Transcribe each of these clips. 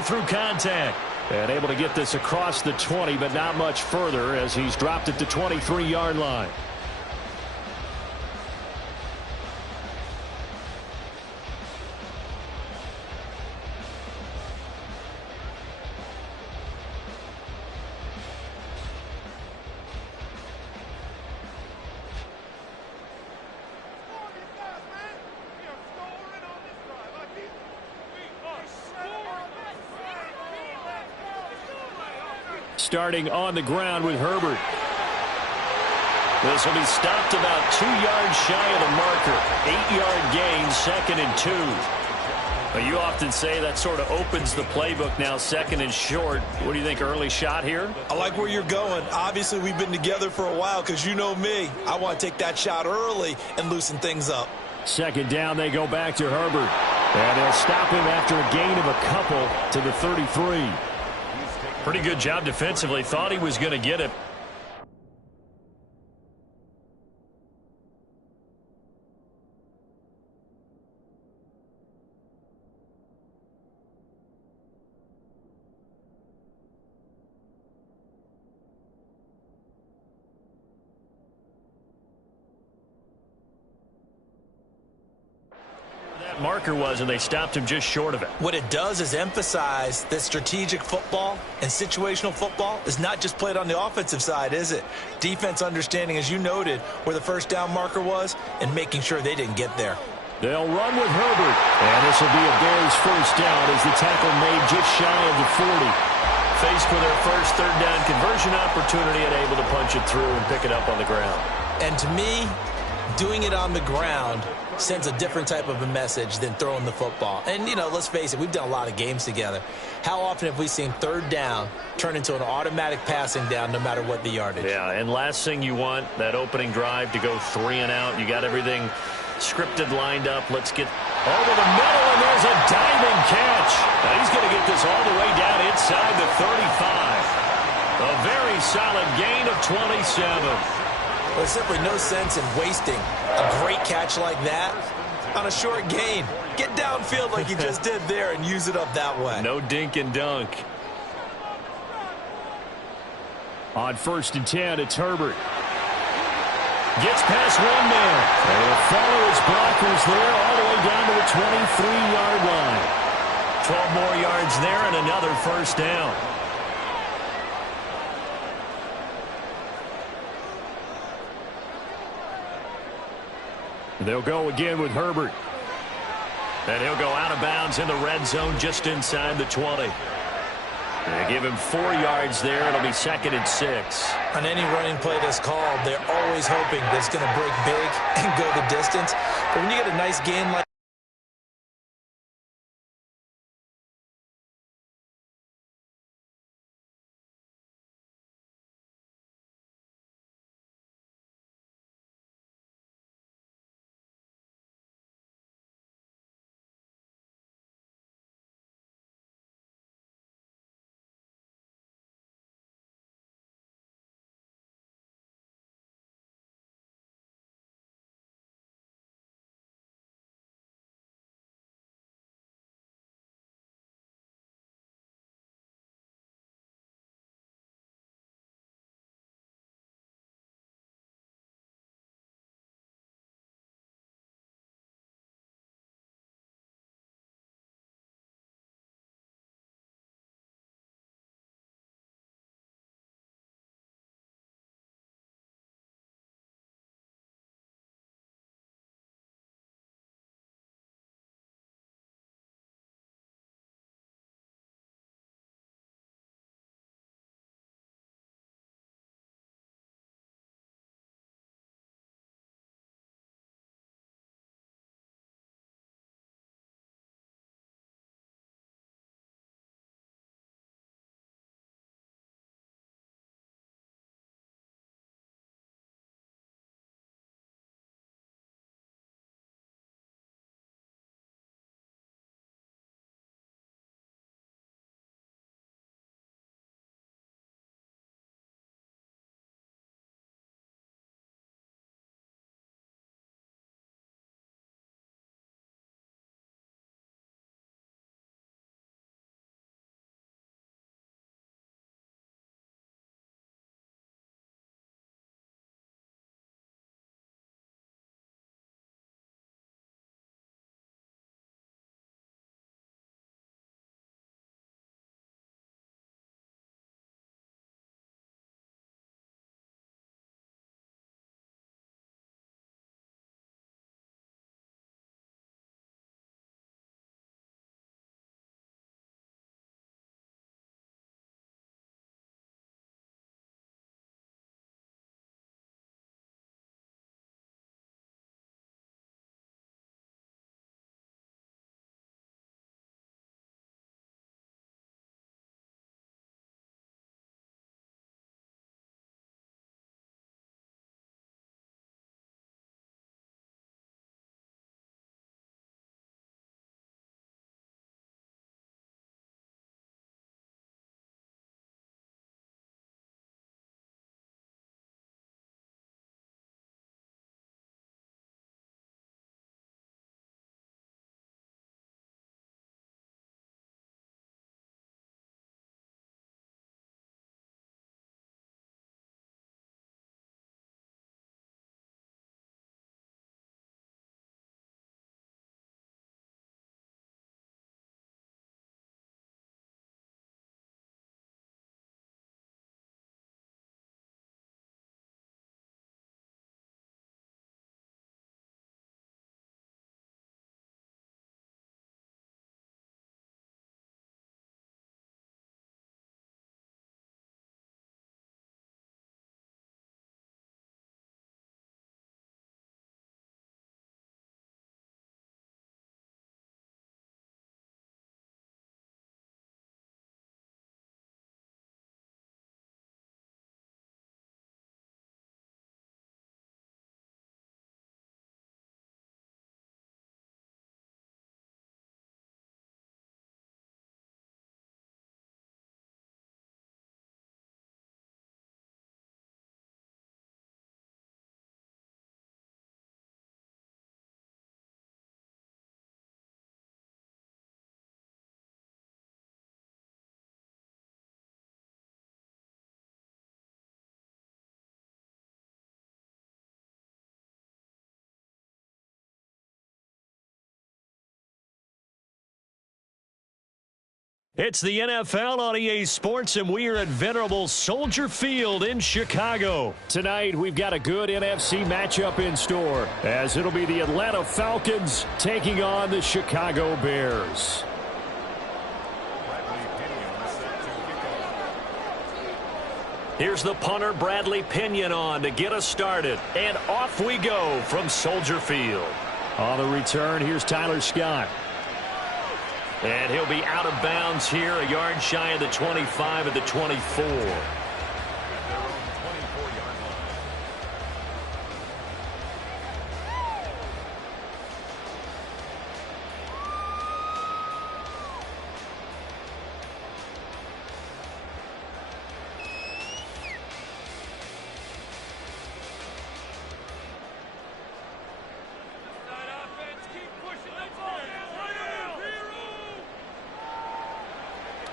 way through contact. And able to get this across the 20, but not much further as he's dropped it to 23-yard line. Starting on the ground with Herbert. This will be stopped about 2 yards shy of the marker. 8-yard gain, 2nd and 2. But you often say that sort of opens the playbook now, 2nd and short. What do you think, early shot here? I like where you're going. Obviously, we've been together for a while because you know me. I want to take that shot early and loosen things up. 2nd down, they go back to Herbert. And they'll stop him after a gain of a couple to the 33. Pretty good job defensively. Thought he was going to get it. Marker was, and they stopped him just short of it. What it does is emphasize that strategic football and situational football is not just played on the offensive side, is it? Defense understanding, as you noted, where the first down marker was and making sure they didn't get there. They'll run with Herbert, and this will be a Bears first down as the tackle made just shy of the 40. Faced with their first 3rd down conversion opportunity and able to punch it through and pick it up on the ground. And to me, doing it on the ground sends a different type of a message than throwing the football. And, you know, let's face it, we've done a lot of games together. How often have we seen 3rd down turn into an automatic passing down no matter what the yardage? Yeah, and last thing you want, that opening drive to go 3 and out. You got everything scripted, lined up. Let's get over the middle, and there's a diving catch. Now he's going to get this all the way down inside the 35. A very solid gain of 27. There's simply no sense in wasting a great catch like that on a short gain. Get downfield like you just did there and use it up that way. No dink and dunk. On 1st and 10, it's Herbert. Gets past one man. And he'll follow his blockers there all the way down to the 23-yard line. 12 more yards there and another first down. They'll go again with Herbert. And he'll go out of bounds in the red zone just inside the 20. They give him 4 yards there. It'll be 2nd and 6. On any running play that's called, they're always hoping that it's going to break big and go the distance. But when you get a nice gain like It's the NFL on EA Sports, and we are at venerable Soldier Field in Chicago. Tonight, we've got a good NFC matchup in store, as it'll be the Atlanta Falcons taking on the Chicago Bears. Here's the punter, Bradley Pinion, on to get us started. And off we go from Soldier Field. On the return, here's Tyler Scott. And he'll be out of bounds here, a yard shy of the 25 at the 24.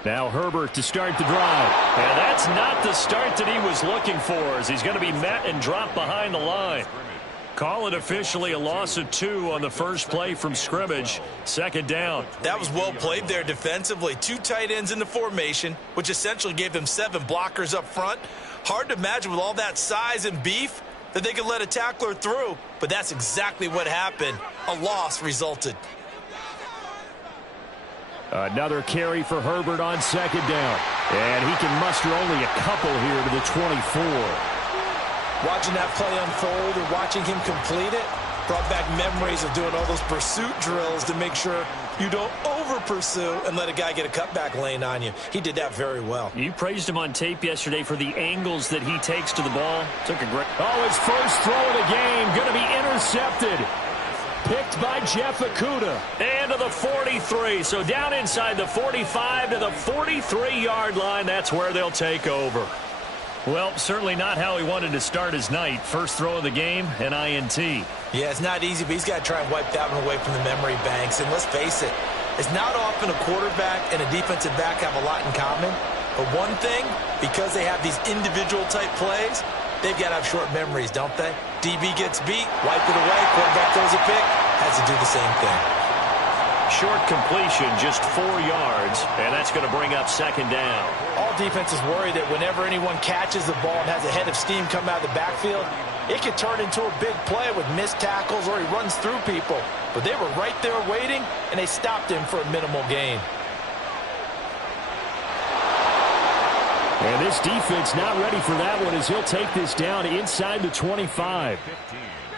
Now Herbert to start the drive. And that's not the start that he was looking for, as he's going to be met and dropped behind the line. Call it officially a loss of 2 on the first play from scrimmage. Second down. That was well played there defensively. 2 tight ends in the formation, which essentially gave them 7 blockers up front. Hard to imagine with all that size and beef that they could let a tackler through, but that's exactly what happened. A loss resulted. Another carry for Herbert on second down. And he can muster only a couple here to the 24. Watching that play unfold and watching him complete it brought back memories of doing all those pursuit drills to make sure you don't over-pursue and let a guy get a cutback lane on you. He did that very well. You praised him on tape yesterday for the angles that he takes to the ball. Took a great... Oh, his first throw of the game going to be intercepted. Picked by Jeff Okudah. And to the 43. So down inside the 45 to the 43-yard line. That's where they'll take over. Well, certainly not how he wanted to start his night. First throw of the game, an INT. Yeah, it's not easy, but he's got to try and wipe that one away from the memory banks. And let's face it, it's not often a quarterback and a defensive back have a lot in common. But one thing, because they have these individual-type plays, they've got to have short memories, don't they? DB gets beat, wipe it away, quarterback throws a pick, has to do the same thing. Short completion, just 4 yards, and that's going to bring up second down. All defenses worry that whenever anyone catches the ball and has a head of steam come out of the backfield, it could turn into a big play with missed tackles or he runs through people. But they were right there waiting, and they stopped him for a minimal gain. And this defense not ready for that one, as he'll take this down inside the 25.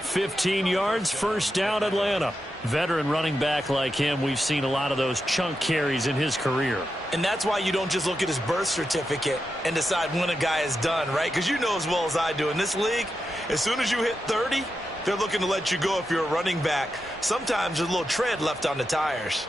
15 yards, first down, Atlanta. Veteran running back like him, we've seen a lot of those chunk carries in his career. And that's why you don't just look at his birth certificate and decide when a guy is done, right? Because you know as well as I do, in this league, as soon as you hit 30, they're looking to let you go if you're a running back. Sometimes there's a little tread left on the tires.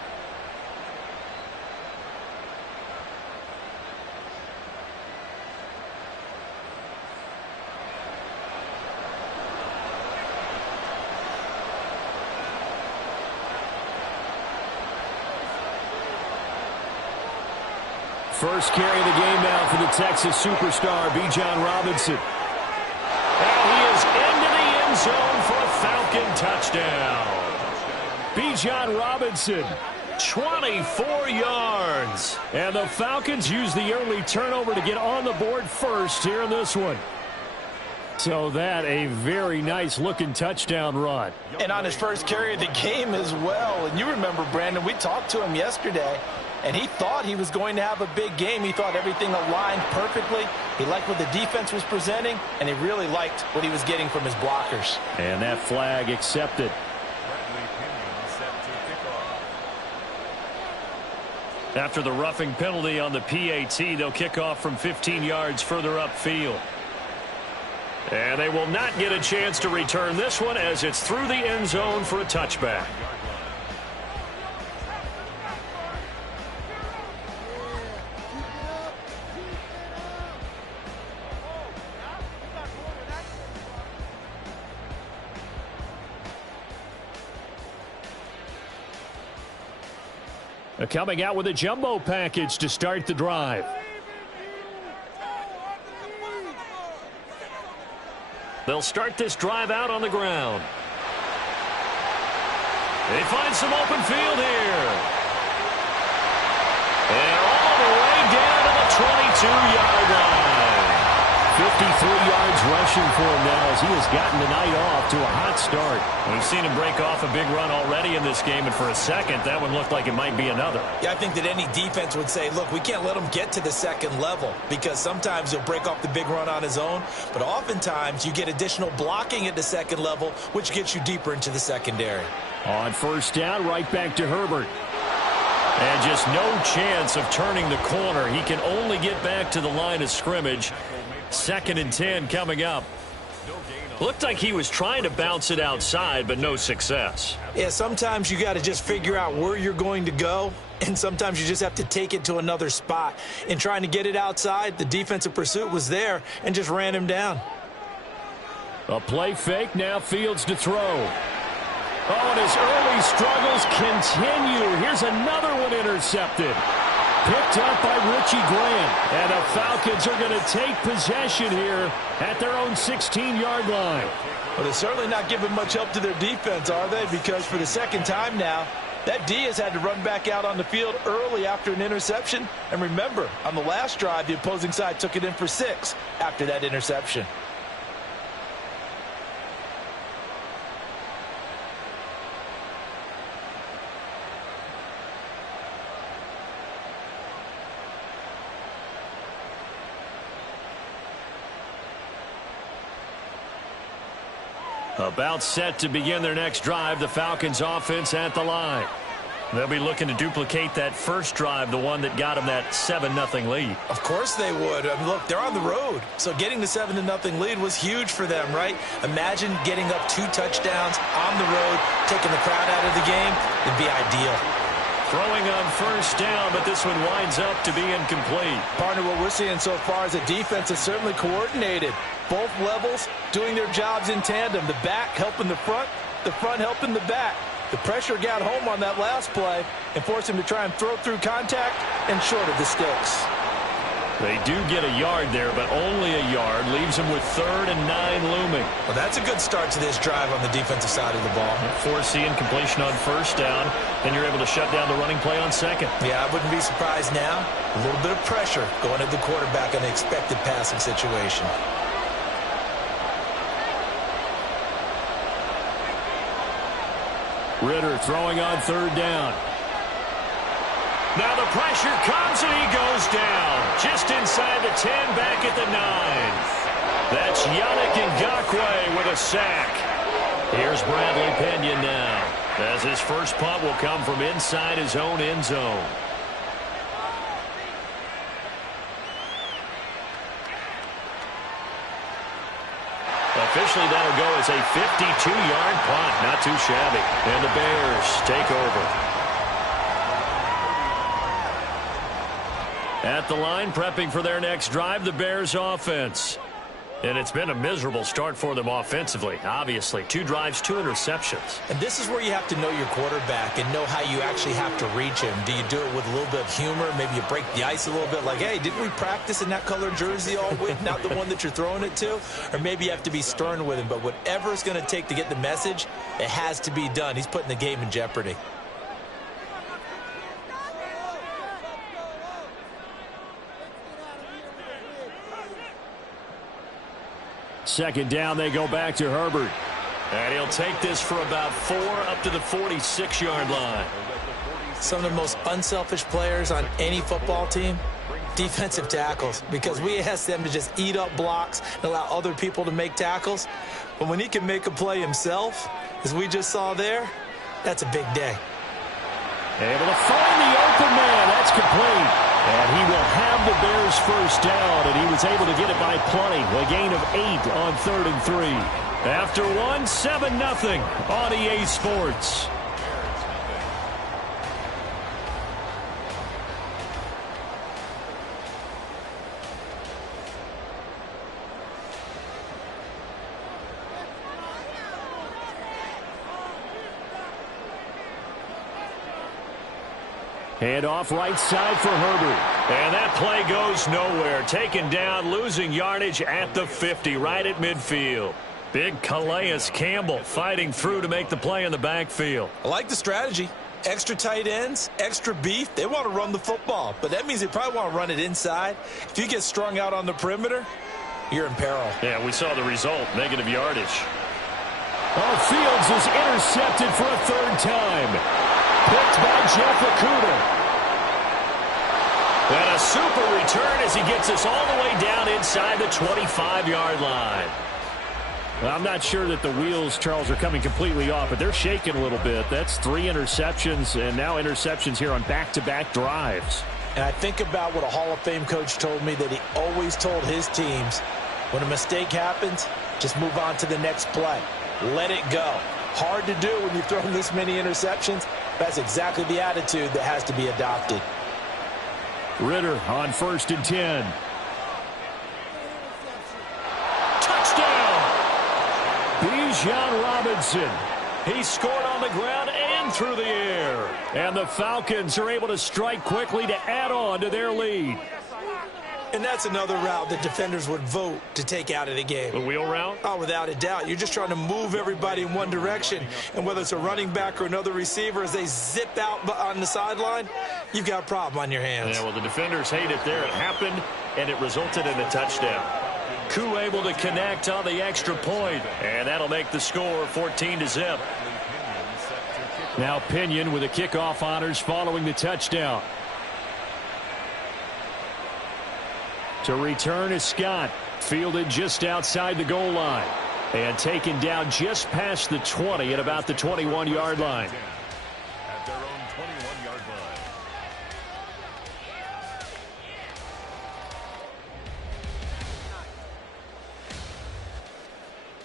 First carry of the game now for the Texas superstar, Bijan Robinson. And he is into the end zone for a Falcon touchdown. Bijan Robinson, 24 yards. And the Falcons use the early turnover to get on the board first here in this one. So that a very nice-looking touchdown run. And on his first carry of the game as well. And you remember, Brandon, we talked to him yesterday. And he thought he was going to have a big game. He thought everything aligned perfectly. He liked what the defense was presenting, and he really liked what he was getting from his blockers. And that flag accepted. After the roughing penalty on the PAT, they'll kick off from 15 yards further upfield. And they will not get a chance to return this one, as it's through the end zone for a touchback. Coming out with a jumbo package to start the drive. They'll start this drive out on the ground. They find some open field here. And all 52-yard line. 53 yards rushing for him now as he has gotten the night off to a hot start. We've seen him break off a big run already in this game, and for a second, that one looked like it might be another. Yeah, I think that any defense would say, look, we can't let him get to the second level because sometimes he'll break off the big run on his own, but oftentimes you get additional blocking at the second level, which gets you deeper into the secondary. On first down, right back to Herbert. And just no chance of turning the corner. He can only get back to the line of scrimmage. 2nd and 10 coming up. Looked like he was trying to bounce it outside, but no success. Yeah, sometimes you got to just figure out where you're going to go, and sometimes you just have to take it to another spot. In trying to get it outside, the defensive pursuit was there and just ran him down. A play fake, now Fields to throw. Oh, and his early struggles continue. Here's another one intercepted. Picked up by Richie Grant. And the Falcons are going to take possession here at their own 16-yard line. Well, they're certainly not giving much help to their defense, are they? Because for the second time now, that D has had to run back out on the field early after an interception. And remember, on the last drive, the opposing side took it in for 6 after that interception. About set to begin their next drive, the Falcons offense at the line. They'll be looking to duplicate that first drive, the one that got them that 7-0 lead. Of course they would. I mean, look, they're on the road. So getting the 7-0 lead was huge for them, right? Imagine getting up 2 touchdowns on the road, taking the crowd out of the game. It'd be ideal. Throwing on first down, but this one winds up to be incomplete. Partner, what we're seeing so far is a defense is certainly coordinated. Both levels doing their jobs in tandem. The back helping the front helping the back. The pressure got home on that last play and forced him to try and throw through contact and short of the sticks. They do get a yard there, but only a yard. Leaves them with 3rd and 9 looming. Well, that's a good start to this drive on the defensive side of the ball. Foreseeing completion on first down, then you're able to shut down the running play on second. Yeah, I wouldn't be surprised now. A little bit of pressure going at the quarterback in the expected passing situation. Ritter throwing on 3rd down. Now the pressure comes and he goes down. Just inside the 10, back at the 9. That's Yannick Ngakoue with a sack. Here's Bradley Pena now, as his first punt will come from inside his own end zone. Officially, that'll go as a 52-yard punt. Not too shabby. And the Bears take over. At the line, prepping for their next drive, the Bears offense. And it's been a miserable start for them offensively, obviously. 2 drives, 2 interceptions. And this is where you have to know your quarterback and know how you actually have to reach him. Do you do it with a little bit of humor? Maybe you break the ice a little bit like, hey, didn't we practice in that color jersey all week, not the one that you're throwing it to? Or maybe you have to be stern with him. But whatever it's going to take to get the message, it has to be done. He's putting the game in jeopardy. Second down, they go back to Herbert. And he'll take this for about 4 up to the 46-yard line. Some of the most unselfish players on any football team, defensive tackles, because we ask them to just eat up blocks and allow other people to make tackles. But when he can make a play himself, as we just saw there, that's a big day. Able to find the open man. That's complete. And he will have the Bears first down, and he was able to get it by plenty. A gain of 8 on 3rd and 3. After 1, 7-0 on EA Sports. Hand off right side for Herbert. And that play goes nowhere. Taken down, losing yardage at the 50, right at midfield. Big Calais Campbell fighting through to make the play in the backfield. I like the strategy. Extra tight ends, extra beef, they want to run the football. But that means they probably want to run it inside. If you get strung out on the perimeter, you're in peril. Yeah, we saw the result, negative yardage. Oh, Fields is intercepted for a third time. Picked by Jeff Okudah. And a super return as he gets us all the way down inside the 25-yard line. Well, I'm not sure that the wheels, Charles, are coming completely off, but they're shaking a little bit. That's 3 interceptions, and now interceptions here on back-to-back drives. And I think about what a Hall of Fame coach told me that he always told his teams, when a mistake happens, just move on to the next play. Let it go. Hard to do when you've thrown this many interceptions. That's exactly the attitude that has to be adopted. Ritter on 1st and 10. Touchdown! Bijan Robinson. He scored on the ground and through the air. And the Falcons are able to strike quickly to add on to their lead. And that's another route that defenders would vote to take out of the game. The wheel route? Oh, without a doubt. You're just trying to move everybody in one direction. And whether it's a running back or another receiver, as they zip out on the sideline, you've got a problem on your hands. Yeah, well, the defenders hate it there. It happened, and it resulted in a touchdown. Koo able to connect on the extra point, and that'll make the score 14-0. Now Pinion with the kickoff honors following the touchdown. To return is Scott, fielded just outside the goal line, and taken down just past the 20 at about the 21-yard line. At their own 21-yard line.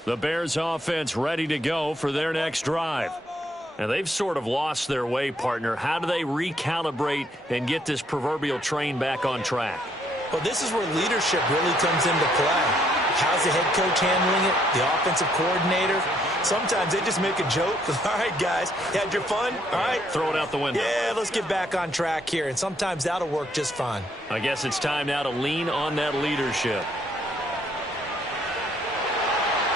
The Bears offense ready to go for their next drive. And they've sort of lost their way, partner. How do they recalibrate and get this proverbial train back on track? Well, this is where leadership really comes into play. How's the head coach handling it? The offensive coordinator? Sometimes they just make a joke. All right, guys, you had your fun? All right. Throw it out the window. Yeah, let's get back on track here. And sometimes that'll work just fine. I guess it's time now to lean on that leadership.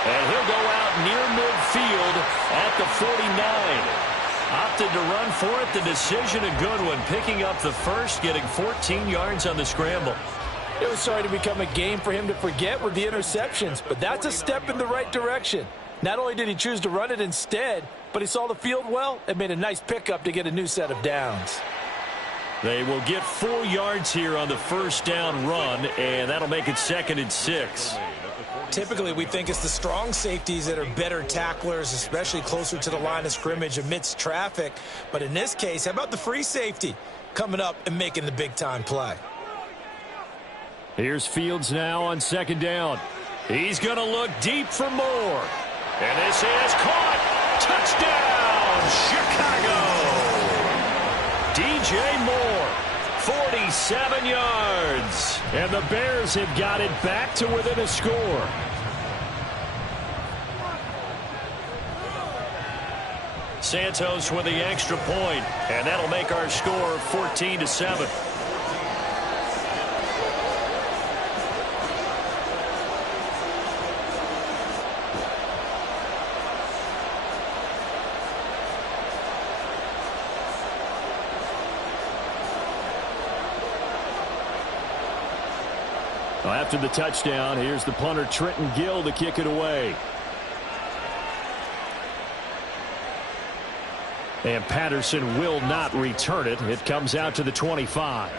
And he'll go out near midfield at the 49. Opted to run for it. The decision a good one. Picking up the first, getting 14 yards on the scramble. It was starting to become a game for him to forget with the interceptions, but that's a step in the right direction. Not only did he choose to run it instead, but he saw the field well and made a nice pickup to get a new set of downs. They will get 4 yards here on the first down run, and that'll make it 2nd and 6. Typically, we think it's the strong safeties that are better tacklers, especially closer to the line of scrimmage amidst traffic. But in this case, how about the free safety coming up and making the big-time play? Here's Fields now on 2nd down. He's going to look deep for more. And this is caught. Touchdown, Chicago. DJ Moore, 47 yards. And the Bears have got it back to within a score. Santos with the extra point, and that'll make our score 14-7. After the touchdown, here's the punter Trenton Gill to kick it away. And Patterson will not return it. It comes out to the 25.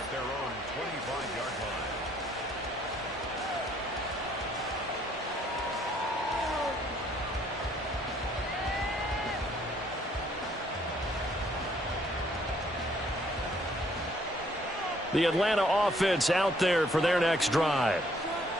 The Atlanta offense out there for their next drive.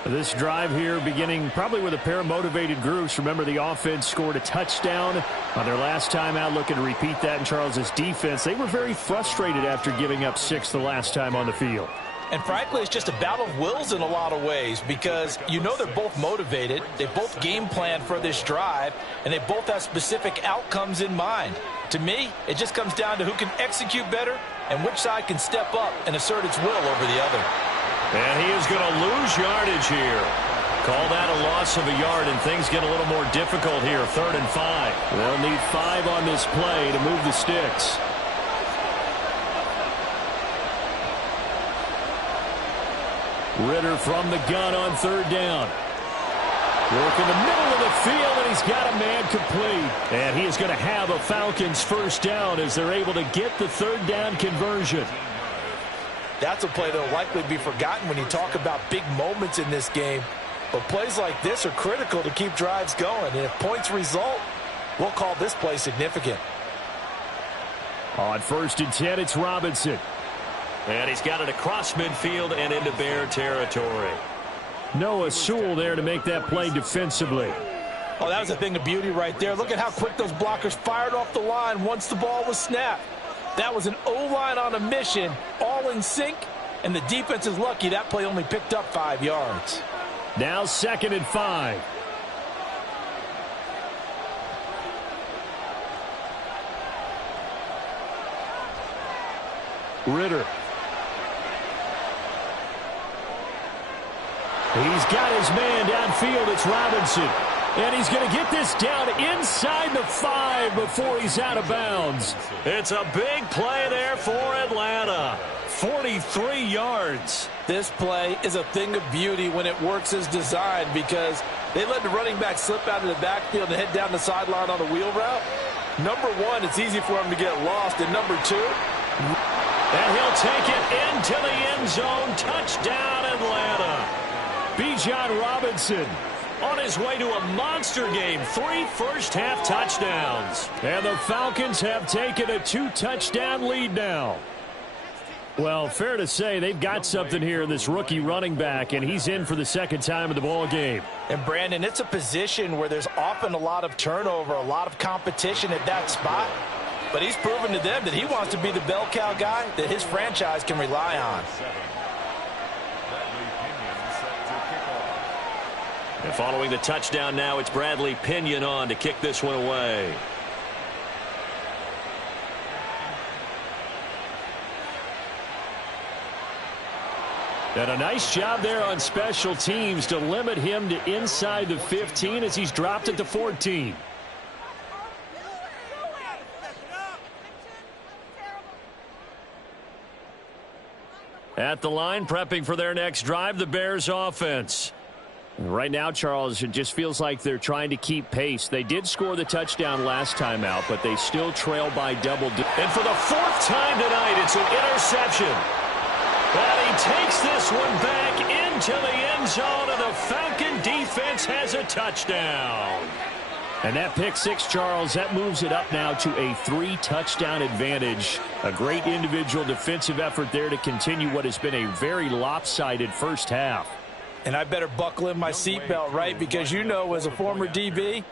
This drive here beginning probably with a pair of motivated groups. Remember, the offense scored a touchdown on their last time out, looking to repeat that in Charles's defense. They were very frustrated after giving up 6 the last time on the field. And frankly, it's just a battle of wills in a lot of ways because you know they're both motivated. They both game plan for this drive, and they both have specific outcomes in mind. To me, it just comes down to who can execute better and which side can step up and assert its will over the other. And he is going to lose yardage here. Call that a loss of a yard, and things get a little more difficult here. 3rd and 5. They'll need 5 on this play to move the sticks. Ritter from the gun on third down. Work in the middle of the field, and he's got a man complete. And he is going to have a Falcons first down as they're able to get the third down conversion. That's a play that will likely be forgotten when you talk about big moments in this game. But plays like this are critical to keep drives going. And if points result, we'll call this play significant. On 1st and 10, it's Robinson. And he's got it across midfield and into Bear territory. Noah Sewell there to make that play defensively. Oh, that was a thing of beauty right there. Look at how quick those blockers fired off the line once the ball was snapped. That was an O-line on a mission, all in sync, and the defense is lucky that play only picked up 5 yards. Now 2nd and 5. Ritter. He's got his man downfield. It's Robinson. And he's going to get this down inside the 5 before he's out of bounds. It's a big play there for Atlanta. 43 yards. This play is a thing of beauty when it works as designed because they let the running back slip out of the backfield and head down the sideline on a wheel route. Number one, it's easy for him to get lost. And number two, and he'll take it into the end zone. Touchdown, Atlanta. Bijan Robinson on his way to a monster game. 3 first-half touchdowns. And the Falcons have taken a 2-touchdown lead now. Well, fair to say they've got something here in this rookie running back, and he's in for the second time of the ball game. And, Brandon, it's a position where there's often a lot of turnover, a lot of competition at that spot. But he's proven to them that he wants to be the bell cow guy that his franchise can rely on. And following the touchdown now, it's Bradley Pinion on to kick this one away. And a nice job there on special teams to limit him to inside the 15 as he's dropped it to 14. At the line, prepping for their next drive, the Bears offense. Right now, Charles, it just feels like they're trying to keep pace. They did score the touchdown last time out, but they still trail by double digits. And for the 4th time tonight, it's an interception. But he takes this one back into the end zone, and the Falcon defense has a touchdown. And that pick six, Charles, that moves it up now to a 3-touchdown advantage. A great individual defensive effort there to continue what has been a very lopsided first half. And I better buckle in my seatbelt, right? Because you know, as a former DB,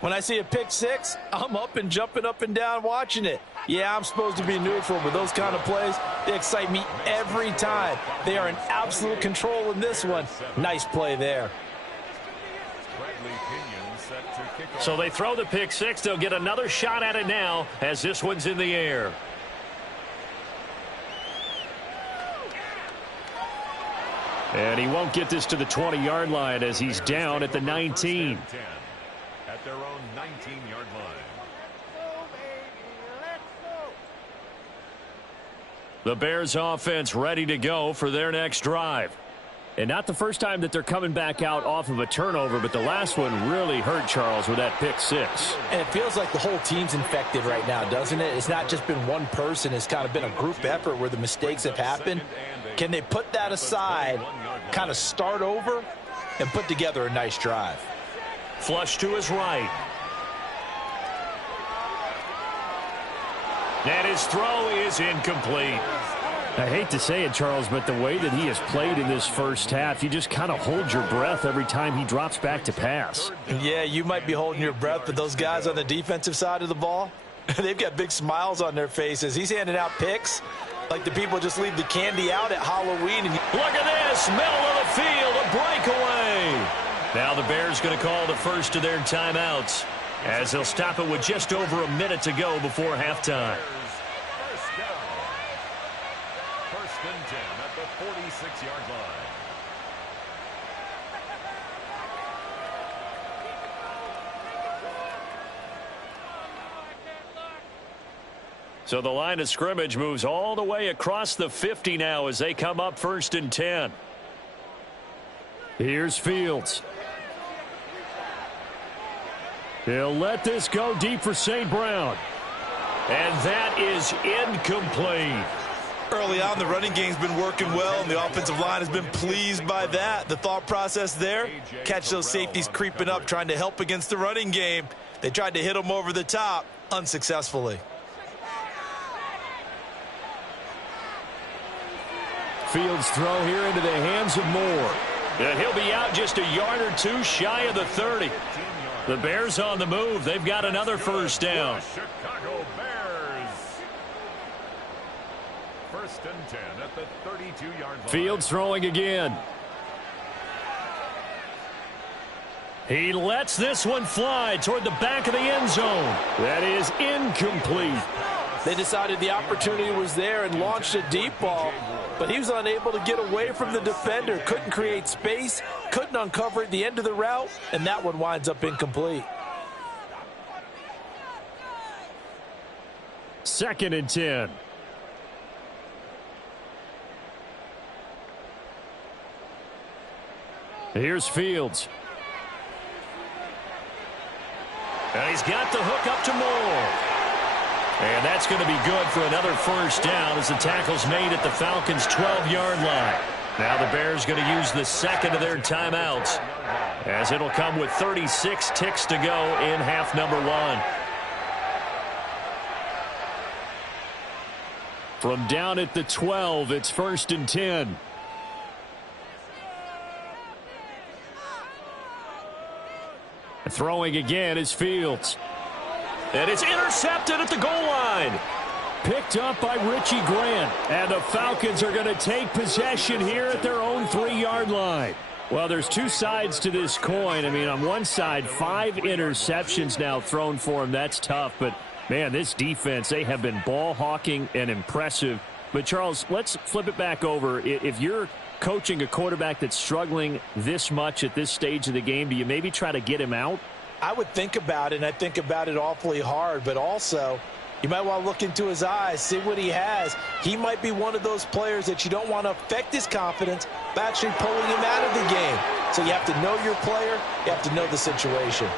when I see a pick six, I'm up and jumping up and down watching it. Yeah, I'm supposed to be neutral, but those kind of plays, they excite me every time. They are in absolute control in this one. Nice play there. So they throw the pick six. They'll get another shot at it now as this one's in the air. And he won't get this to the 20-yard line as he's down at the 19. At their own 19-yard line. The Bears offense ready to go for their next drive. And not the first time that they're coming back out off of a turnover, but the last one really hurt Charles with that pick six. And it feels like the whole team's infected right now, doesn't it? It's not just been one person. It's kind of been a group effort where the mistakes have happened. Can they put that aside, kind of start over, and put together a nice drive? Flush to his right. And his throw is incomplete. I hate to say it, Charles, but the way that he has played in this first half, you just kind of hold your breath every time he drops back to pass. Yeah, you might be holding your breath, but those guys on the defensive side of the ball, they've got big smiles on their faces. He's handing out picks like the people just leave the candy out at Halloween. Look at this, middle of the field, a breakaway. Now the Bears going to call the first of their timeouts as they'll stop it with just over a minute to go before halftime. First and 10 at the 46-yard line. So the line of scrimmage moves all the way across the 50 now as they come up 1st and 10. Here's Fields. He'll let this go deep for St. Brown. And that is incomplete. Early on, the running game's been working well, and the offensive line has been pleased by that. The thought process there, catch those safeties creeping up, trying to help against the running game. They tried to hit them over the top, unsuccessfully. Fields throw here into the hands of Moore. And he'll be out just a yard or two shy of the 30. The Bears on the move. They've got another first down. Chicago Bears. First and 10 at the 32-yard line. Fields throwing again. He lets this one fly toward the back of the end zone. That is incomplete. They decided the opportunity was there and launched a deep ball, but he was unable to get away from the defender, couldn't create space, couldn't uncover at the end of the route, and that one winds up incomplete. 2nd and 10. Here's Fields. And he's got the hook up to Moore. And that's going to be good for another first down as the tackle's made at the Falcons' 12-yard line. Now the Bears going to use the second of their timeouts, as it'll come with 36 ticks to go in half number 1. From down at the 12, it's 1st and 10. Throwing again is Fields. And it's intercepted at the goal line. Picked up by Richie Grant. And the Falcons are going to take possession here at their own 3-yard line. Well, there's two sides to this coin. I mean, on one side, 5 interceptions now thrown for him. That's tough. But, man, this defense, they have been ball hawking and impressive. But, Charles, let's flip it back over. If you're coaching a quarterback that's struggling this much at this stage of the game, do you maybe try to get him out? I would think about it, and I think about it awfully hard, but also you might want to look into his eyes, see what he has. He might be one of those players that you don't want to affect his confidence by actually pulling him out of the game. So you have to know your player. You have to know the situation.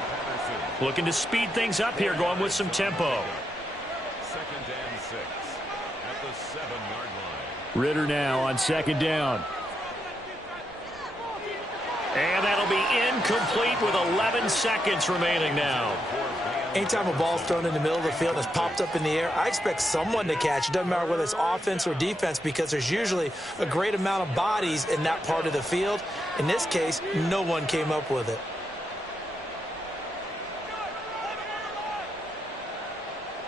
Looking to speed things up here, going with some tempo. 2nd and 6 at the 7-yard line. Ritter now on 2nd down. And that'll be incomplete with 11 seconds remaining now. Anytime a ball's thrown in the middle of the field and it's popped up in the air, I expect someone to catch. It doesn't matter whether it's offense or defense, because there's usually a great amount of bodies in that part of the field. In this case, no one came up with it.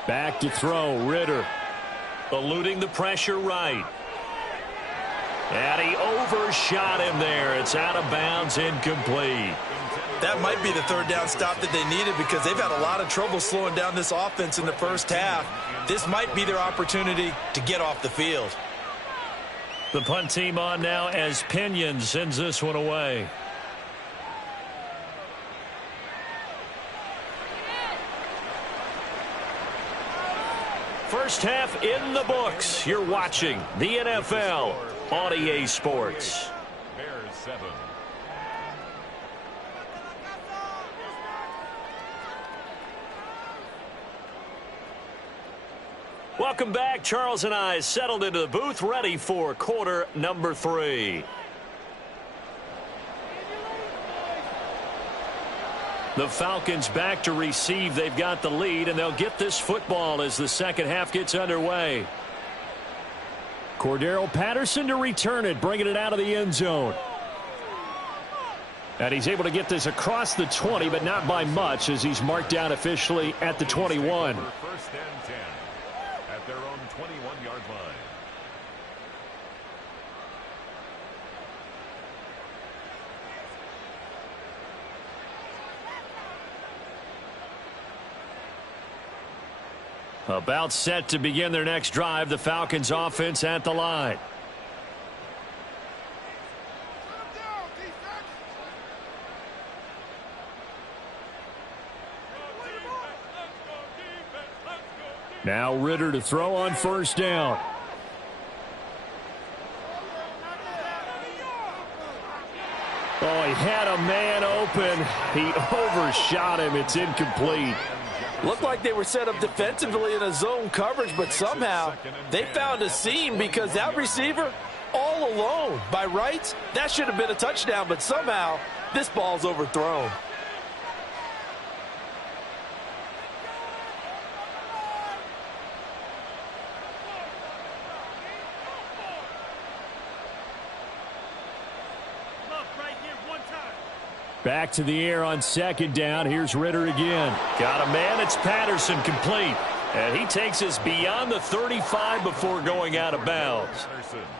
Back to throw, Ritter. Eluding the pressure right. And he overshot him there. It's out of bounds, incomplete. That might be the 3rd down stop that they needed, because they've had a lot of trouble slowing down this offense in the first half. This might be their opportunity to get off the field. The punt team on now as Pinion sends this one away. First half in the books. You're watching the NFL on EA Sports. Bears 7. Welcome back. Charles and I settled into the booth, ready for quarter number 3. The Falcons back to receive. They've got the lead, and they'll get this football as the second half gets underway. Cordero Patterson to return it, bringing it out of the end zone. And he's able to get this across the 20, but not by much, as he's marked down officially at the 21. First and 10 at their own 21-yard line. About set to begin their next drive. The Falcons offense at the line. Now Ritter to throw on 1st down. Oh, he had a man open. He overshot him. It's incomplete. Looked like they were set up defensively in a zone coverage, but somehow they found a seam because that receiver all alone. By rights, that should have been a touchdown, but somehow this ball's overthrown. Back to the air on second down. Here's Ritter again. Got a man. It's Patterson, complete. And he takes us beyond the 35 before going out of bounds.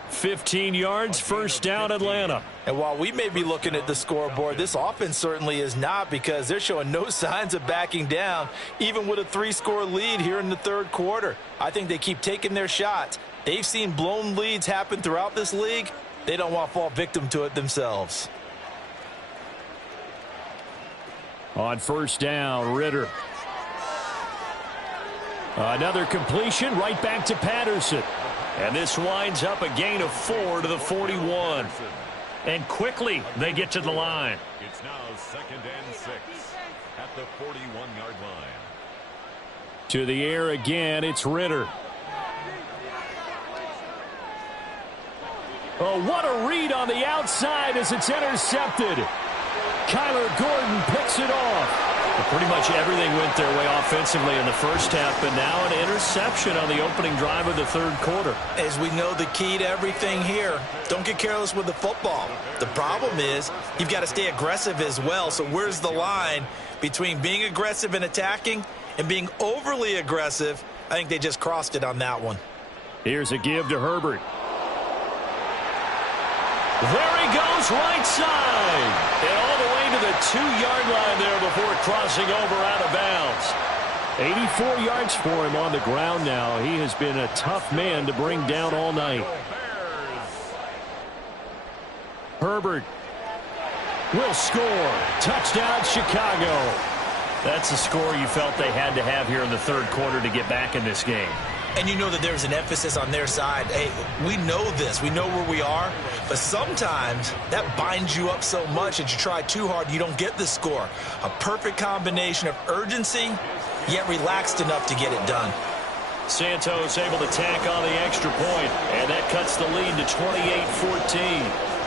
15 yards, first down, Atlanta. And while we may be looking at the scoreboard, this offense certainly is not, because they're showing no signs of backing down, even with a 3-score lead here in the third quarter. I think they keep taking their shots. They've seen blown leads happen throughout this league. They don't want to fall victim to it themselves. On first down, Ritter. Another completion right back to Patterson. And this winds up a gain of 4 to the 41. And quickly they get to the line. It's now 2nd and 6 at the 41-yard line. To the air again, it's Ritter. Oh, what a read on the outside as it's intercepted. Kyler Gordon picks it off. Well, pretty much everything went their way offensively in the first half, but now an interception on the opening drive of the third quarter. As we know, the key to everything here, don't get careless with the football. The problem is you've got to stay aggressive as well. So where's the line between being aggressive and attacking and being overly aggressive? I think they just crossed it on that one. Here's a give to Herbert. There he goes, right side. And all the way to the 2-yard line there before crossing over out of bounds. 84 yards for him on the ground now. He has been a tough man to bring down all night. Herbert will score. Touchdown, Chicago. That's the score you felt they had to have here in the third quarter to get back in this game. And you know that there's an emphasis on their side. Hey, we know this. We know where we are. But sometimes that binds you up so much that you try too hard, you don't get the score. A perfect combination of urgency, yet relaxed enough to get it done. Santos able to tack on the extra point, and that cuts the lead to 28-14.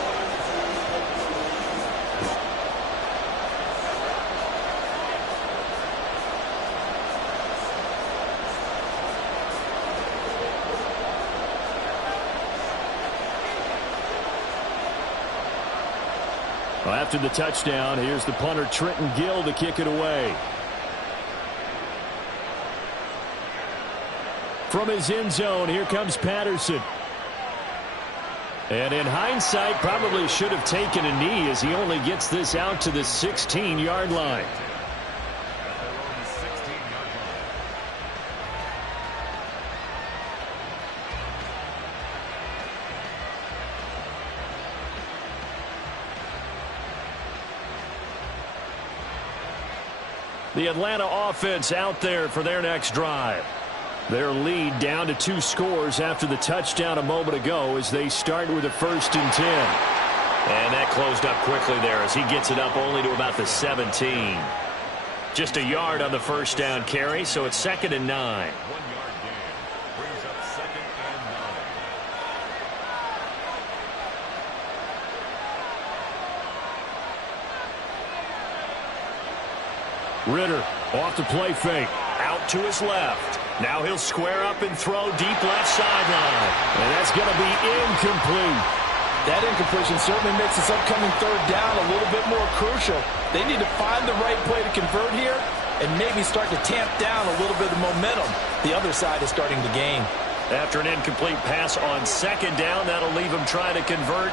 After the touchdown, here's the punter, Trenton Gill, to kick it away. From his end zone, here comes Patterson. And in hindsight, probably should have taken a knee as he only gets this out to the 16-yard line. The Atlanta offense out there for their next drive. Their lead down to 2 scores after the touchdown a moment ago as they start with a 1st and 10. And that closed up quickly there as he gets it up only to about the 17. Just a yard on the first down carry, so it's 2nd and 9. 1-yard gain brings up 2nd and 9. Ritter off the play fake. Out to his left. Now he'll square up and throw deep left sideline. And that's going to be incomplete. That incompletion certainly makes this upcoming third down a little bit more crucial. They need to find the right play to convert here and maybe start to tamp down a little bit of momentum the other side is starting to gain. After an incomplete pass on 2nd down, that'll leave him trying to convert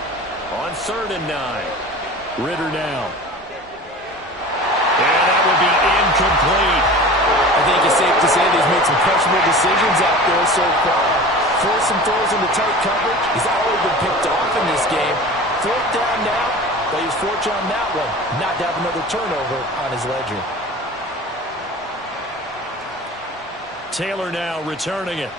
on 3rd and 9. Ritter now. And that would be incomplete. I think it's safe to say that he's made some questionable decisions out there so far. Forced some throws into tight coverage. He's already been picked off in this game. 4th down now, but he's fortunate on that one not to have another turnover on his ledger. Taylor now returning it.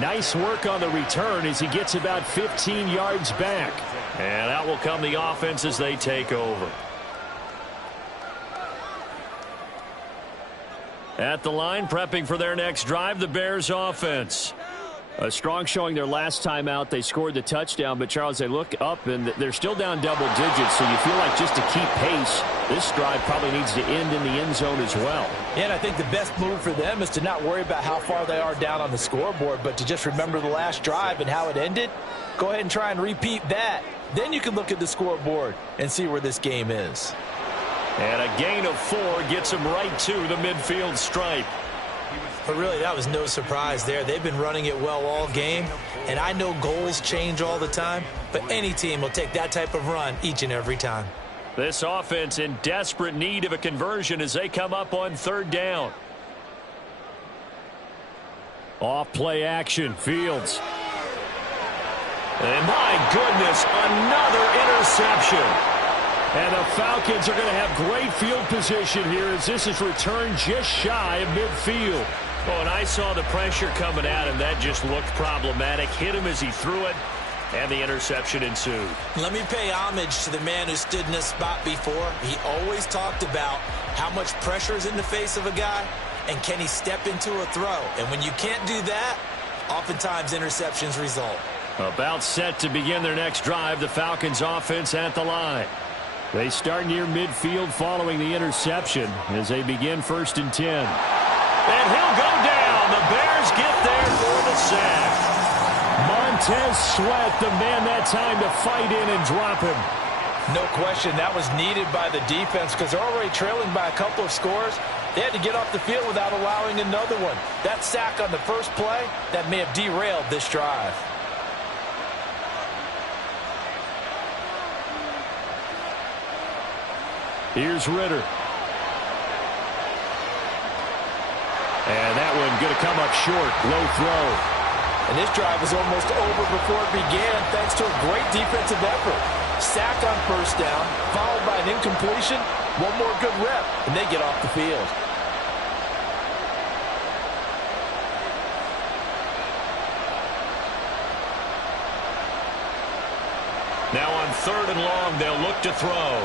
Nice work on the return as he gets about 15 yards back. And out will come the offense as they take over. At the line, prepping for their next drive, the Bears offense. A strong showing their last time out. They scored the touchdown, but, Charles, they look up, and they're still down double digits, so you feel like just to keep pace, this drive probably needs to end in the end zone as well. Yeah, and I think the best move for them is to not worry about how far they are down on the scoreboard, but to just remember the last drive and how it ended. Go ahead and try and repeat that. Then you can look at the scoreboard and see where this game is. And a gain of 4 gets him right to the midfield stripe. But really, that was no surprise there. They've been running it well all game, and I know goals change all the time, but any team will take that type of run each and every time. This offense in desperate need of a conversion as they come up on 3rd down. Off play action, Fields. And my goodness, another interception. And the Falcons are going to have great field position here as this is returned just shy of midfield. Oh, and I saw the pressure coming at him. That just looked problematic. Hit him as he threw it, and the interception ensued. Let me pay homage to the man who stood in this spot before. He always talked about how much pressure is in the face of a guy, and can he step into a throw. And when you can't do that, oftentimes interceptions result. About set to begin their next drive, the Falcons offense at the line. They start near midfield following the interception as they begin 1st and 10. And he'll go down. The Bears get there for the sack. Montez Sweat, the man that time to fight in and drop him. No question, that was needed by the defense because they're already trailing by a couple of scores. They had to get off the field without allowing another one. That sack on the first play, that may have derailed this drive. Here's Ritter. And that one going to come up short. Low throw. And this drive was almost over before it began thanks to a great defensive effort. Sack on 1st down, followed by an incompletion. One more good rep, and they get off the field. Now on 3rd and long, they'll look to throw.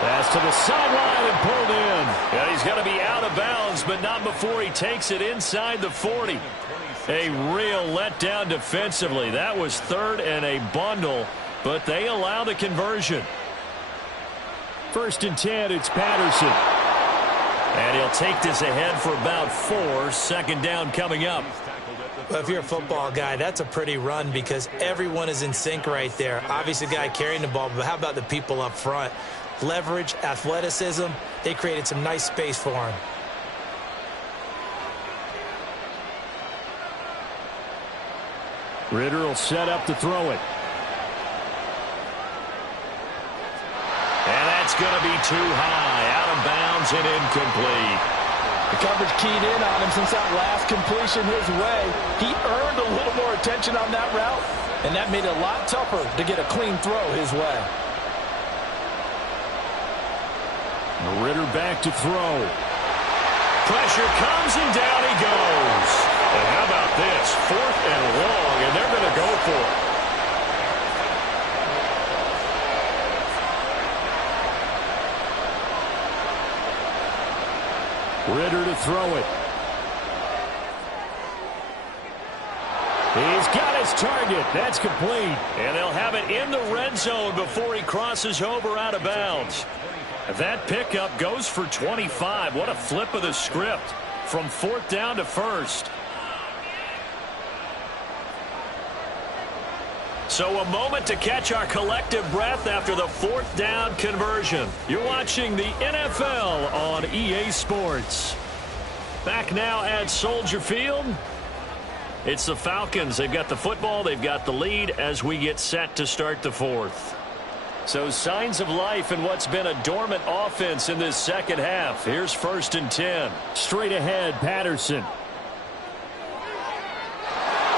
Pass to the sideline and pulled in. Yeah, he's got to be out of bounds, but not before he takes it inside the 40. A real letdown defensively. That was 3rd and a bundle, but they allow the conversion. 1st and 10, it's Patterson. And he'll take this ahead for about 4. 2nd down coming up. Well, if you're a football guy, that's a pretty run because everyone is in sync right there. Obviously, the guy carrying the ball, but how about the people up front? Leverage, athleticism, they created some nice space for him. Ritter will set up to throw it. And that's going to be too high. Out of bounds and incomplete. The coverage keyed in on him since that last completion his way. He earned a little more attention on that route, and that made it a lot tougher to get a clean throw his way. Ritter back to throw. Pressure comes and down he goes. And how about this? 4th and long, and they're going to go for it. Ritter to throw it. He's got his target. That's complete. And they'll have it in the red zone before he crosses over out of bounds. That pickup goes for 25. What a flip of the script from 4th down to 1st. So a moment to catch our collective breath after the 4th down conversion. You're watching the NFL on EA Sports. Back now at Soldier Field. It's the Falcons. They've got the football. They've got the lead as we get set to start the 4th. So signs of life in what's been a dormant offense in this 2nd half. Here's 1st and 10. Straight ahead, Patterson.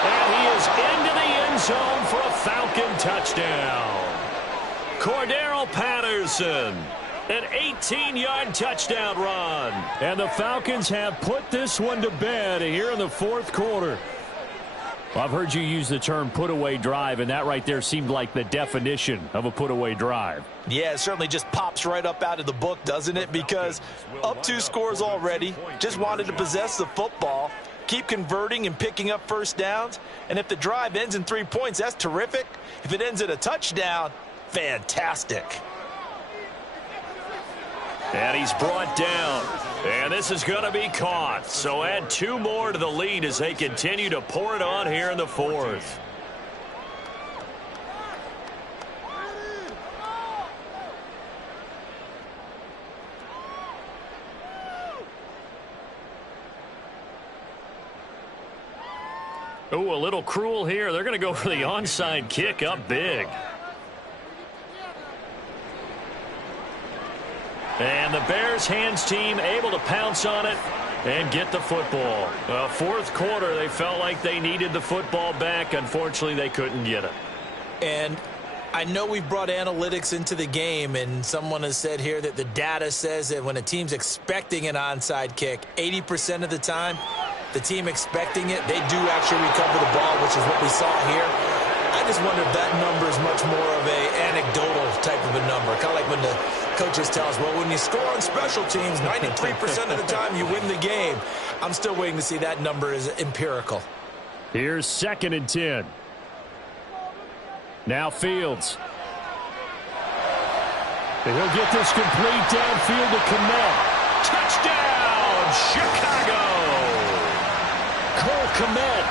And he is into the end zone for a Falcon touchdown. Cordero Patterson. An 18-yard touchdown run. And the Falcons have put this one to bed here in the fourth quarter. Well, I've heard you use the term put-away drive, and that right there seemed like the definition of a put-away drive. Yeah, it certainly just pops right up out of the book, doesn't it? Because up 2 scores already, just wanted to possess the football, keep converting and picking up first downs. And if the drive ends in 3 points, that's terrific. If it ends in a touchdown, fantastic. And he's brought down. And this is going to be caught. So add 2 more to the lead as they continue to pour it on here in the fourth. Oh, a little cruel here. They're going to go for the onside kick up big. And the Bears hands team able to pounce on it and get the football. Fourth quarter, they felt like they needed the football back. Unfortunately, they couldn't get it. And I know we've brought analytics into the game, and someone has said here that the data says that when a team's expecting an onside kick, 80% of the time, the team expecting it, they do actually recover the ball, which is what we saw here. I just wonder if that number is much more of an anecdotal type of a number. Kind of like when the coaches tell us, well, when you score on special teams, 93% of the time you win the game. I'm still waiting to see that number is empirical. Here's 2nd and 10. Now Fields. And he'll get this complete downfield to Komet. Touchdown, Chicago! Cole Komet,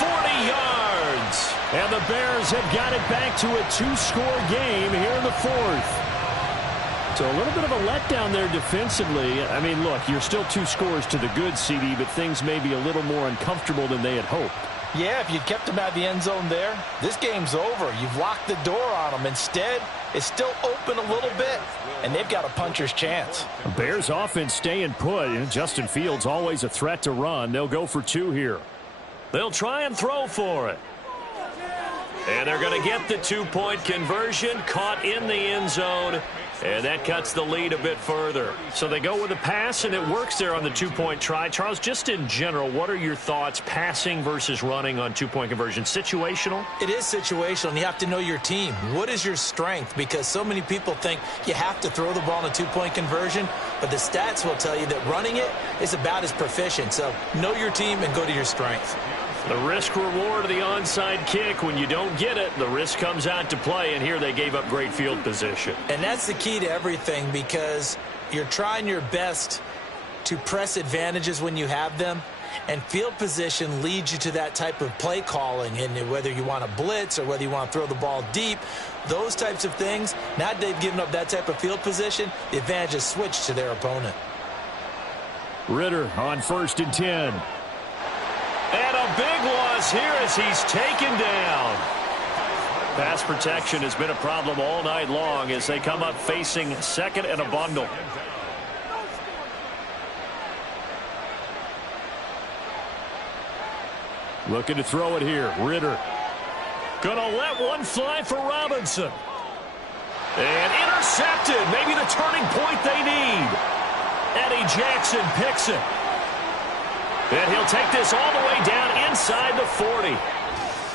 40 yards. and the Bears have got it back to a 2-score game here in the fourth. So a little bit of a letdown there defensively. I mean, look, you're still 2 scores to the good, CD, but things may be a little more uncomfortable than they had hoped. Yeah, if you'd kept them out of the end zone there, this game's over. You've locked the door on them. Instead, it's still open a little bit, and they've got a puncher's chance. The Bears offense staying put, and Justin Fields always a threat to run. They'll go for 2 here. They'll try and throw for it. And they're going to get the 2-point conversion, caught in the end zone, and that cuts the lead a bit further. So they go with a pass, and it works there on the 2-point try. Charles, just in general, what are your thoughts passing versus running on 2-point conversion? Situational? It is situational, and you have to know your team. What is your strength? Because so many people think you have to throw the ball in a 2-point conversion, but the stats will tell you that running it is about as proficient. So know your team and go to your strength. The risk-reward of the onside kick, when you don't get it, the risk comes out to play, and here they gave up great field position. And that's the key to everything, because you're trying your best to press advantages when you have them, and field position leads you to that type of play calling. And whether you want to blitz or whether you want to throw the ball deep, those types of things, now that they've given up that type of field position, the advantage is switched to their opponent. Ritter on 1st and 10. And a big loss here as he's taken down. Pass protection has been a problem all night long as they come up facing 2nd and a bundle. Looking to throw it here. Ritter. Gonna let one fly for Robinson. And intercepted. Maybe the turning point they need. Eddie Jackson picks it. And he'll take this all the way down inside the 40.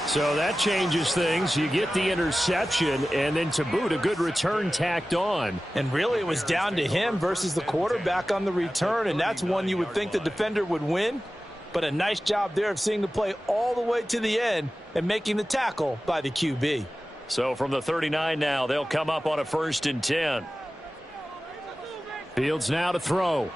So that changes things. You get the interception, and then to boot, a good return tacked on. And really, it was down to him versus the quarterback on the return, and that's one you would think the defender would win. But a nice job there of seeing the play all the way to the end and making the tackle by the QB. So from the 39 now, they'll come up on a 1st and 10. Fields now to throw.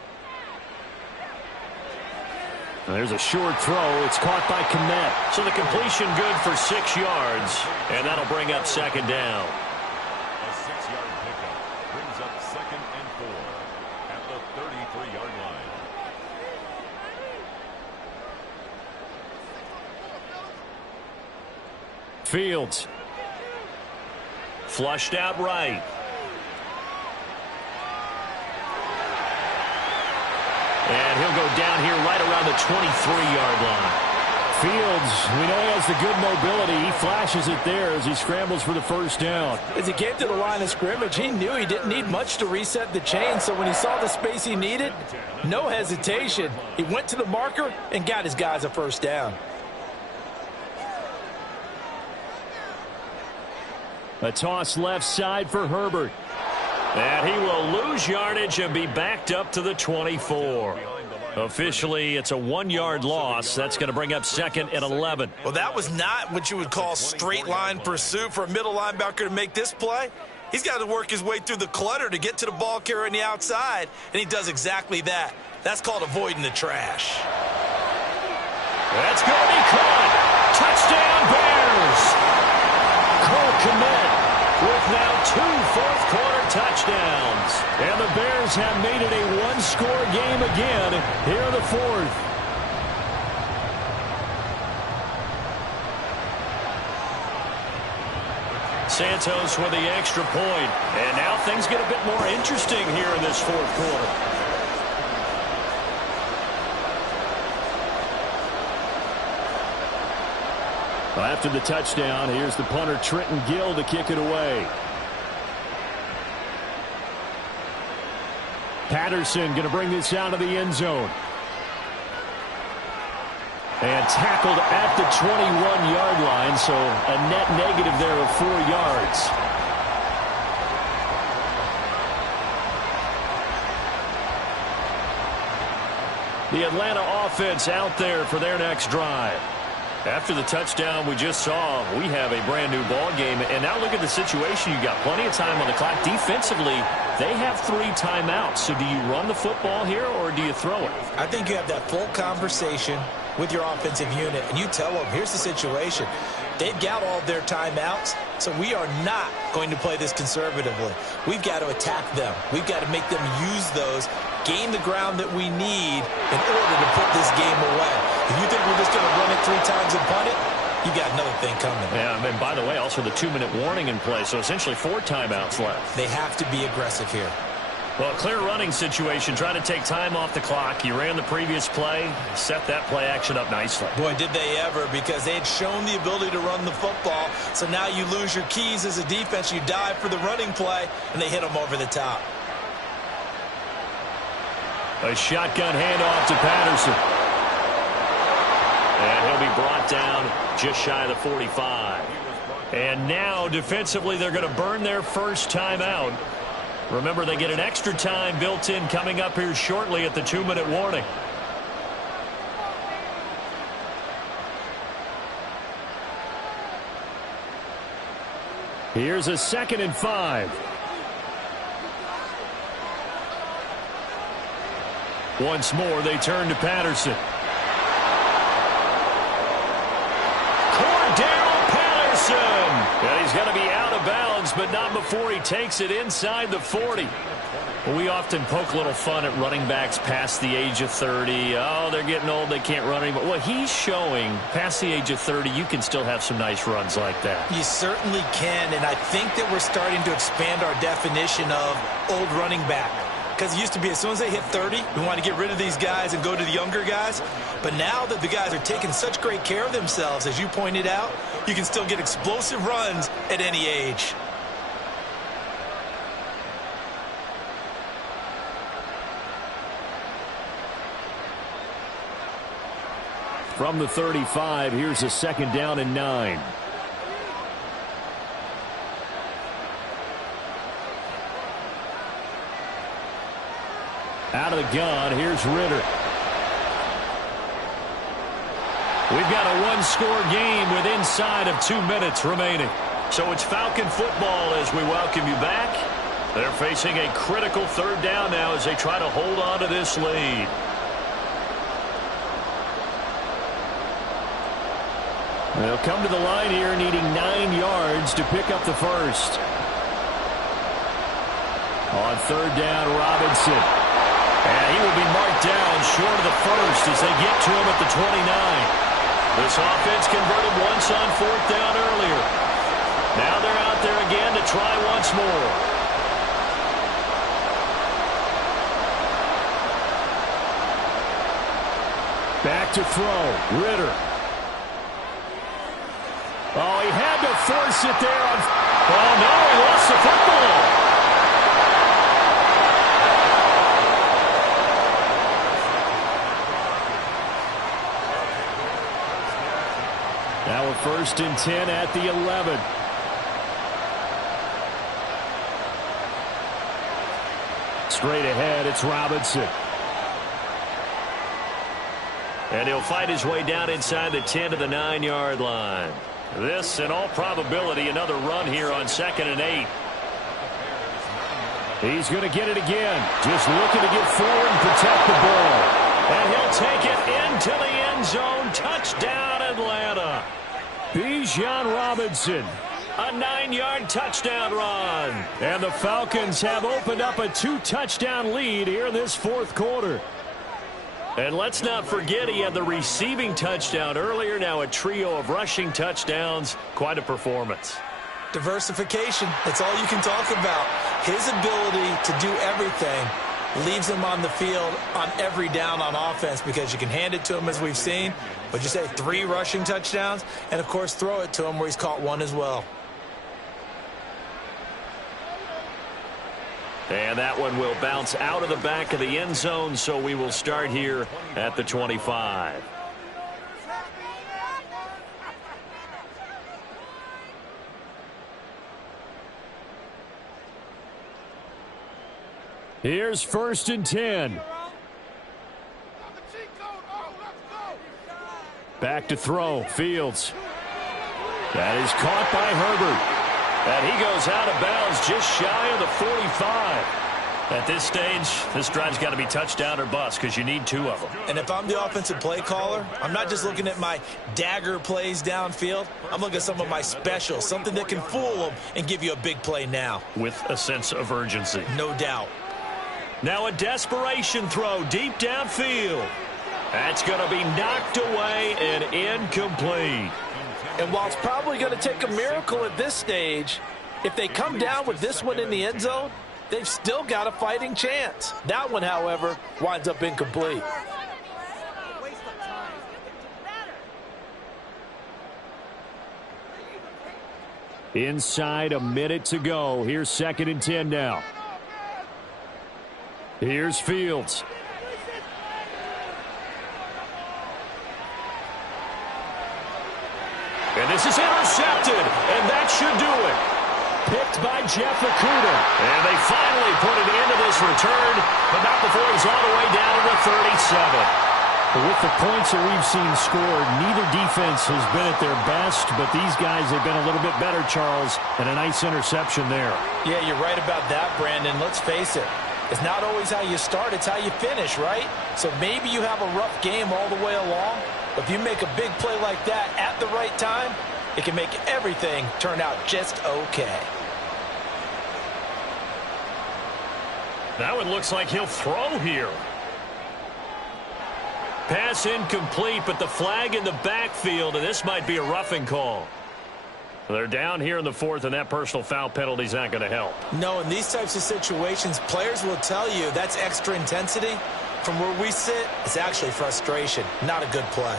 There's a short throw. It's caught by Komet. So the completion good for 6 yards, and that'll bring up 2nd down. A 6-yard pickup brings up 2nd and 4 at the 33-yard line. Fields. Flushed out right. And he'll go down here right around the 23-yard line. Fields, we know he has the good mobility. He flashes it there as he scrambles for the first down. As he came to the line of scrimmage, he knew he didn't need much to reset the chain, so when he saw the space he needed, no hesitation. He went to the marker and got his guys a first down. A toss left side for Herbert. And he will lose yardage and be backed up to the 24. Officially, it's a 1-yard loss. That's going to bring up 2nd and 11. Well, that was not what you would call straight line pursuit for a middle linebacker to make this play. He's got to work his way through the clutter to get to the ball carrier on the outside, and he does exactly that. That's called avoiding the trash. That's going to be caught. Touchdown, Bears. Cole Kmet with now 2 fourth-quarter touchdowns. And the Bears have made it a one-score game again here in the fourth. Santos with the extra point. And now things get a bit more interesting here in this fourth quarter. After the touchdown, here's the punter Trenton Gill to kick it away. Patterson going to bring this out of the end zone. And tackled at the 21-yard line, so a net negative there of 4 yards. The Atlanta offense out there for their next drive. After the touchdown we just saw, we have a brand-new ball game. And now look at the situation. You've got plenty of time on the clock. Defensively, they have 3 timeouts. So do you run the football here or do you throw it? I think you have that full conversation with your offensive unit, and you tell them, here's the situation. They've got all their timeouts, so we are not going to play this conservatively. We've got to attack them. We've got to make them use those, gain the ground that we need in order to put this game away. If you think we're just going to run it 3 times and punt it, you got another thing coming. Yeah, and by the way, also the 2-minute warning in play, so essentially 4 timeouts left. They have to be aggressive here. Well, clear running situation, trying to take time off the clock. You ran the previous play, set that play action up nicely. Boy, did they ever, because they had shown the ability to run the football. So now you lose your keys as a defense. You dive for the running play, and they hit them over the top. A shotgun handoff to Patterson. And he'll be brought down just shy of the 45. And now, defensively, they're going to burn their first timeout. Remember, they get an extra time built in coming up here shortly at the 2-minute warning. Here's a 2nd and 5. Once more, they turn to Patterson. Cordell Patterson! And he's going to be out of bounds, but not before he takes it inside the 40. Well, we often poke a little fun at running backs past the age of 30. Oh, they're getting old, they can't run anymore. Well, he's showing past the age of 30, you can still have some nice runs like that. You certainly can, and I think that we're starting to expand our definition of old running back. Because it used to be as soon as they hit 30, we want to get rid of these guys and go to the younger guys. But now that the guys are taking such great care of themselves, as you pointed out, you can still get explosive runs at any age. From the 35, here's a 2nd down and 9. Out of the gun, here's Ritter. We've got a one-score game with inside of 2 minutes remaining. So it's Falcon football as we welcome you back. They're facing a critical 3rd down now as they try to hold on to this lead. They'll come to the line here needing 9 yards to pick up the first. On 3rd down, Robinson. And he will be marked down short of the first as they get to him at the 29. This offense converted once on 4th down earlier. Now they're out there again to try once more. Back to throw. Ritter. Oh, he had to force it there. Oh, no, he lost the football. Now a 1st and 10 at the 11. Straight ahead, it's Robinson. And he'll fight his way down inside the 10 to the 9-yard line. This, in all probability, another run here on 2nd and 8. He's going to get it again. Just looking to get forward and protect the ball. And he'll take it into the end zone. Touchdown, Atlanta. Bijan Robinson. A 9-yard touchdown run. And the Falcons have opened up a 2-touchdown lead here in this 4th quarter. And let's not forget he had the receiving touchdown earlier. Now a trio of rushing touchdowns. Quite a performance. Diversification. That's all you can talk about. His ability to do everything leaves him on the field on every down on offense because you can hand it to him as we've seen. But you say 3 rushing touchdowns and, of course, throw it to him where he's caught 1 as well. And that one will bounce out of the back of the end zone, so we will start here at the 25. Here's 1st and 10. Back to throw. Fields. That is caught by Herbert. And he goes out of bounds just shy of the 45. At this stage, this drive's got to be touchdown or bust because you need 2 of them. And if I'm the offensive play caller, I'm not just looking at my dagger plays downfield. I'm looking at some of my specials, something that can fool them and give you a big play now. With a sense of urgency. No doubt. Now a desperation throw deep downfield. That's going to be knocked away and incomplete. And while it's probably going to take a miracle at this stage, if they come down with this one in the end zone, they've still got a fighting chance. That one, however, winds up incomplete. Inside a minute to go. Here's 2nd and 10 now. Here's Fields. And this is intercepted, and that should do it. Picked by Jeff Okudah. And they finally put it into this return, but not before he's all the way down to the 37. With the points that we've seen scored, neither defense has been at their best, but these guys have been a little bit better, Charles, and a nice interception there. Yeah, you're right about that, Brandon. Let's face it. It's not always how you start, it's how you finish, right? So maybe you have a rough game all the way along, but if you make a big play like that at the right time, it can make everything turn out just okay. Now it looks like he'll throw here. Pass incomplete, but the flag in the backfield, and this might be a roughing call. They're down here in the 4th, and that personal foul penalty is not going to help. No, in these types of situations, players will tell you that's extra intensity. From where we sit, it's actually frustration, not a good play.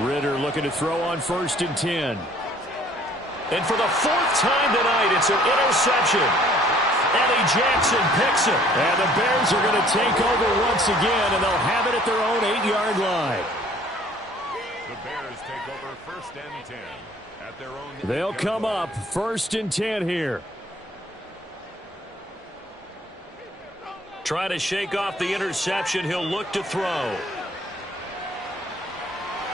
Ritter looking to throw on 1st and 10. And for the 4th time tonight, it's an interception. Eddie Jackson picks it. And the Bears are going to take over once again, and they'll have it at their own 8-yard line. The Bears take over 1st and 10 at their own. They'll come up 1st and 10 here. Try to shake off the interception. He'll look to throw.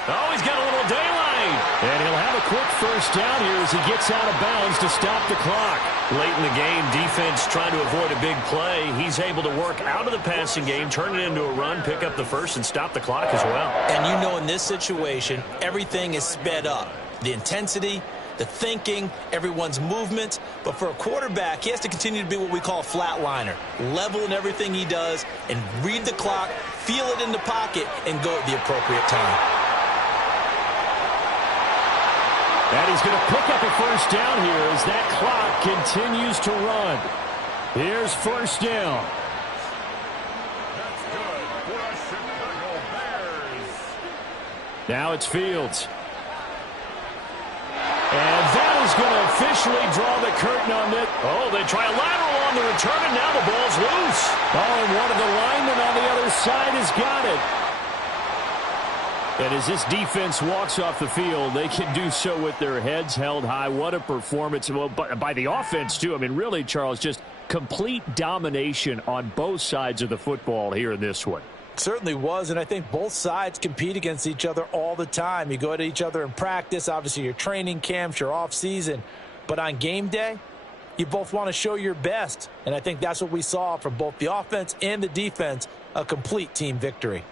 Oh, he's got a little daylight. And he'll have a quick 1st down here as he gets out of bounds to stop the clock. Late in the game, defense trying to avoid a big play. He's able to work out of the passing game, turn it into a run, pick up the 1st, and stop the clock as well. And you know in this situation, everything is sped up. The intensity, the thinking, everyone's movement. But for a quarterback, he has to continue to be what we call a flatliner. Level in everything he does and read the clock, feel it in the pocket, and go at the appropriate time. And he's going to pick up a 1st down here as that clock continues to run. Here's first down. That's good for the Chicago Bears. Now it's Fields. And that is going to officially draw the curtain on this. Oh, they try a lateral on the return, and now the ball's loose. Oh, and one of the linemen on the other side has got it. And as this defense walks off the field, they can do so with their heads held high. What a performance by the offense, too. I mean, really, Charles, just complete domination on both sides of the football here in this one. Certainly was, and I think both sides compete against each other all the time. You go at each other in practice, obviously your training camps, your off season, but on game day, you both want to show your best, and I think that's what we saw from both the offense and the defense, a complete team victory.